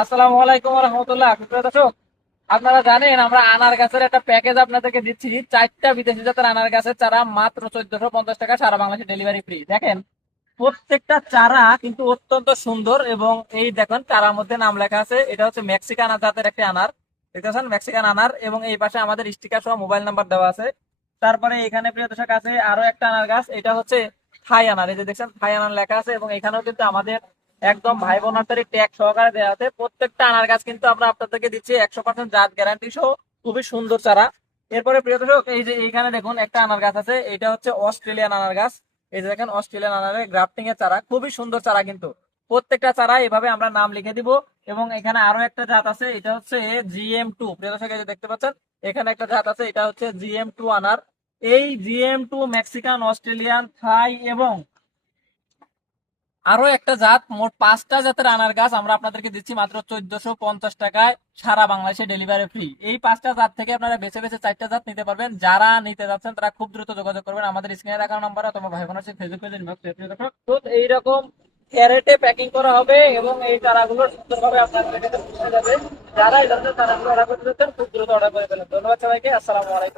আসসালামু আলাইকুম রহমতুল্লাহ। সুপ্রিয় দর্শক, আপনারা জানেন আমরা আনার গাছের একটা প্যাকেজ আপনাদেরকে দিচ্ছি। 4টা বিদেশি জাতের আনার গাছের চারা মাত্র 1450 টাকা, সারা বাংলাদেশে ডেলিভারি ফ্রি। দেখেন, প্রত্যেকটা চারা কিন্তু অত্যন্ত সুন্দর এবং এই দেখেন চারার মধ্যে নাম লেখা আছে। এটা হচ্ছে মেক্সিকান জাতের একটি আনার, দেখতেছেন মেক্সিকান আনার, এবং এই পাশে আমাদের স্টিকার সহ মোবাইল নাম্বার দেওয়া আছে। তারপরে এখানে প্রিয় দর্শক আছে আরো একটা আনার গাছ, এটা হচ্ছে থাই আনার। এই যে দেখছেন থাই আনার লেখা আছে এবং এখানেও কিন্তু আমাদের একদম ভাই বোন নার্সারি ট্যাগ সহকারে দেওয়া আছে। প্রত্যেকটা আনার গাছ কিন্তু আমরা আপনাদেরকে দিচ্ছি 100% জাত গ্যারান্টি সহ খুবই সুন্দর চারা। এরপরে প্রিয় দর্শক, এই যে এইখানে দেখুন একটা আনার গাছ আছে, এটা হচ্ছে অস্ট্রেলিয়ান আনার গাছ। এই যে দেখেন অস্ট্রেলিয়ান আনারের গ্রাফটিং এর চারা, খুবই সুন্দর চারা কিন্তু। প্রত্যেকটা চারা এভাবে আমরা নাম লিখে দিব। এবং এখানে আরো একটা জাত আছে, এটা হচ্ছে GM2। প্রিয় দর্শক, এই যে দেখতে পাচ্ছেন এখানে একটা জাত আছে, এটা হচ্ছে GM2 আনার। এই GM2 মেক্সিকান, অস্ট্রেলিয়ান, থাই এবং আরো একটা জাত, মোট 5টা জাতের আনার গাছ আমরা আপনাদেরকে দিচ্ছি মাত্র 1450 টাকায়, সারা বাংলাদেশে ডেলিভারি ফ্রি। এই 5টা জাত থেকে আপনারা বেছে বেছে 4টা জাত নিতে পারবেন। যারা নিতে যাচ্ছেন তারা খুব দ্রুত যোগাযোগ করবেন আমাদের স্ক্রিনে দেখানো নাম্বারে অথবা ভাই বোনের ফেসবুক পেজে ইনবক্স করে। তো এইরকম ক্যারেটে প্যাকিং করা হবে এবং এই চারাগুলো সুন্দরভাবে আপনাদের কাছে পৌঁছে যাবে। যারা এই ধরনের চারাগুলো অর্ডার করতে চাচ্ছেন খুব দ্রুত অর্ডার করে ফেলেন। ধন্যবাদ সবাইকে। আসসালামু আলাইকুম।